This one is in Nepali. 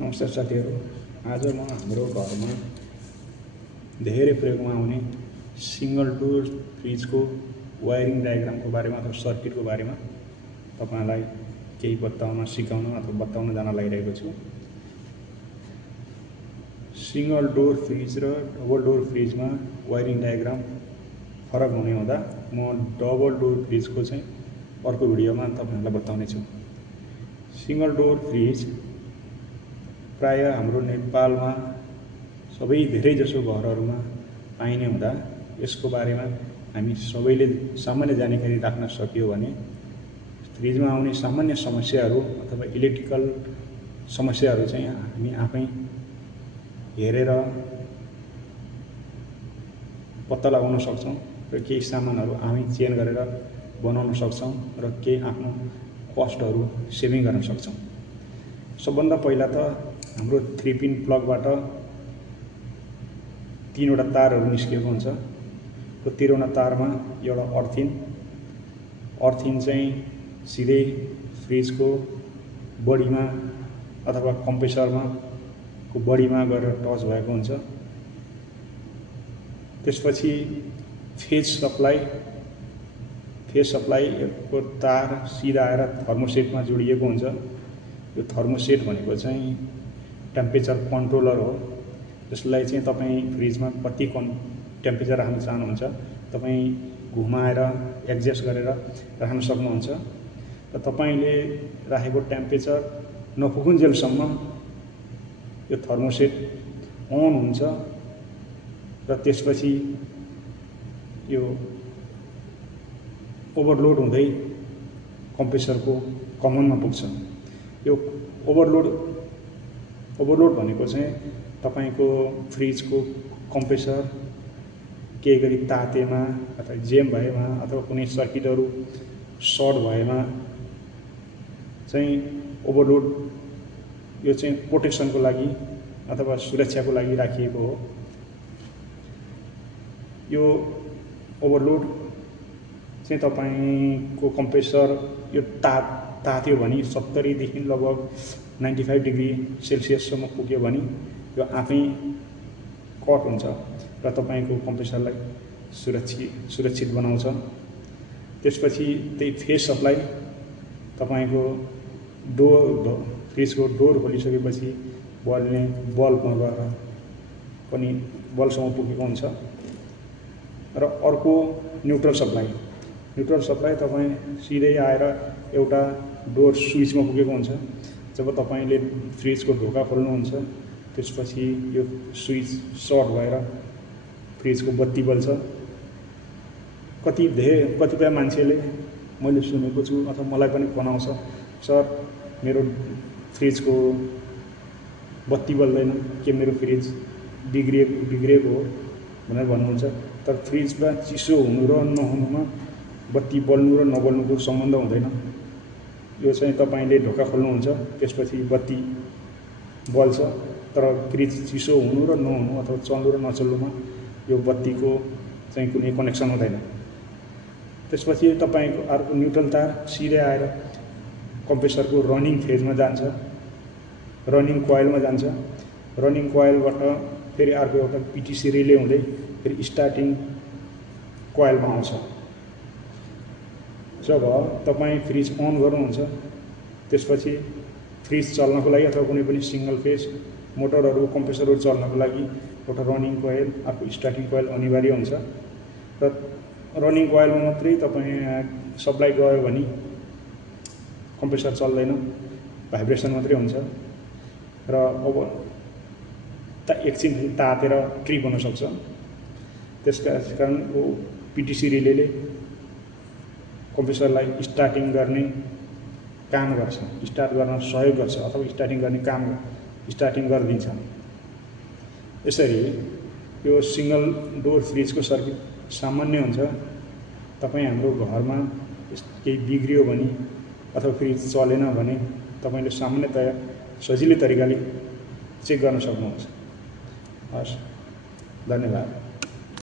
नमस्कार साथीहरू, आज म हाम्रो घरमा धेरै प्रयोगमा आउने सिंगल डोर फ्रिजको वायरिङ डायग्रामको बारेमा अथवा सर्किटको बारेमा तपाईलाई केही सिकाउन अथवा बताउन जान लागिरहेको छु। सिंगल डोर फ्रिज र डबल डोर फ्रिजमा वायरिङ डायग्राम फरक हुने हुँदा म डबल डोर फ्रिजको चाहिँ अर्को भिडियोमा तपाईहरुलाई बताउने छु। सिंगल डोर फ्रिज प्राय हाम्रो नेपालमा सबै धेरै जसो घरहरुमा पाइने हुँदा यसको बारेमा हामी सबैले सामान्य जानकारी राख्न सकियो भने फ्रिजमा आउने सामान्य समस्याहरू अथवा इलेक्ट्रिकल समस्याहरू चाहिँ हामी आफै हेरेर पत्ता लगाउन सक्छौं र केही सामानहरू हामी चेन्ज गरेर बनाउन सक्छौं र केही आफ्नो कस्टहरू सेभिङ गर्न सक्छौं। सबभन्दा पहिला त हाम्रो 3 पिन प्लगबाट 3 वटा तारहरू निस्केको हुन्छ। त्यो 3 वटा तारमा एउटा अर्थिन चाहिँ सिधै फ्रिजको बडीमा अथवा कम्प्रेसरमा को बडीमा गएर टच भएको हुन्छ। त्यसपछि फेज सप्लाईको तार सिधा आएर थर्मोसेटमा जोडिएको हुन्छ। यो थर्मोसेट भनेको चाहिँ टेम्परेचर कन्ट्रोलर हो। जसलाई चाहिँ तपाई फ्रिजमा कति टेम्परेचर राख्न चाहनुहुन्छ तपाई घुमाएर एडजस्ट गरेर राख्न सक्नुहुन्छ र तपाईले राखेको टेम्परेचर नपुगुन्जेलसम्म यो थर्मोसेट अन हुन्छ र त्यसपछि यो ओभरलोड हुँदै कम्प्रेसरको कमनमा पुग्छ। यो ओभरलोड भनेको चाहिँ तपाईको फ्रिजको कम्प्रेसर केही गरी तातेमा अथवा जेम भएमा अथवा कुनै सर्किटहरु सर्ट भएमा चाहिँ ओभरलोड यो चाहिँ प्रोटेक्सनको लागि अथवा सुरक्षाको लागि राखिएको हो। यो ओभरलोड चाहिँ तपाईको कम्प्रेसर यो तात्यो भने 70 देखि लगभग 95 डिग्री सेल्सियस सम्म पुग्यो भने यो आफै कट हुन्छ र तपाईको कम्प्रेसरलाई सुरक्षित बनाउँछ। त्यसपछि त्यही फेज सप्लाई तपाईको फ्रिजको डोर खोलिसकेपछि बल्बमा गएर पनि बल्बसम्म पुगेको हुन्छ र अर्को न्युट्रल सप्लाई तपाई सिधै आएर एउटा डोर स्विचमा पुगेको हुन्छ। जब तपाईले फ्रिजको ढोका खोल्नुहुन्छ त्यसपछि यो स्विच सर्ट भएर फ्रिजको बत्ती बल्छ। कतिपय मान्छेले मैले सुनेको छु अथवा मलाई पनि बनाउँछ, सर मेरो फ्रिजको बत्ती बल्दैन, के मेरो फ्रिज बिग्रिएको हो भनेर भन्नुहुन्छ। तर फ्रिजमा चिसो हुनु र नहुनुमा बत्ती बल्नु र नबल्नुको सम्बन्ध हुँदैन। यो चाहिँ तपाईले ढोका खोल्नुहुन्छ त्यसपछि बत्ती बल्छ, तर फ्रिज चिसो हुनु र नहुनु अथवा चल्नु र नचल्नुमा यो बत्तीको चाहिँ कुनै कनेक्सन हुँदैन। त्यसपछि तपाईको अर्को न्युट्रल तार सिधै आएर कम्प्रेसरको रनिङ फेजमा जान्छ, रनिङ कोइलमा जान्छ। रनिङ कोइलबाट फेरि अर्को एउटा पीटीसी रिले हुँदै फेरि स्टार्टिङ कोइलमा आउँछ। जब तपाई फ्रिज अन गर्नुहुन्छ त्यसपछि फ्रिज चल्नको लागि अथवा कुनै पनि सिंगल फेज मोटरहरु कम्प्रेसरहरु चल्नको लागि एउटा रनिङ कोइल अर्को स्टार्टिङ कोइल अनिवार्य हुन्छ र रनिङ कोइलमा मात्रै तपाई सप्लाई गयो भने कम्प्रेसर चल्दैन, भाइब्रेसन मात्रै हुन्छ र अब एकछिन तातेर ट्रिप हुन सक्छ। त्यसकारण पीटीसी रिलेले कम्प्रेसरलाई स्टार्टिङ गर्ने काम गर्छ, स्टार्ट गर्न सहयोग गर्छ अथवा स्टार्टिङ गर्ने काम स्टार्टिङ गरिदिन्छ। यसरी यो सिंगल डोर फ्रिजको सर्किट सामान्य हुन्छ। तपाई हाम्रो घरमा केही बिग्रियो भने अथवा फ्रिज चलेन भने तपाईले सामान्यतया सजिलै तरिकाले चेक गर्न सक्नुहुन्छ। हस्, धन्यवाद।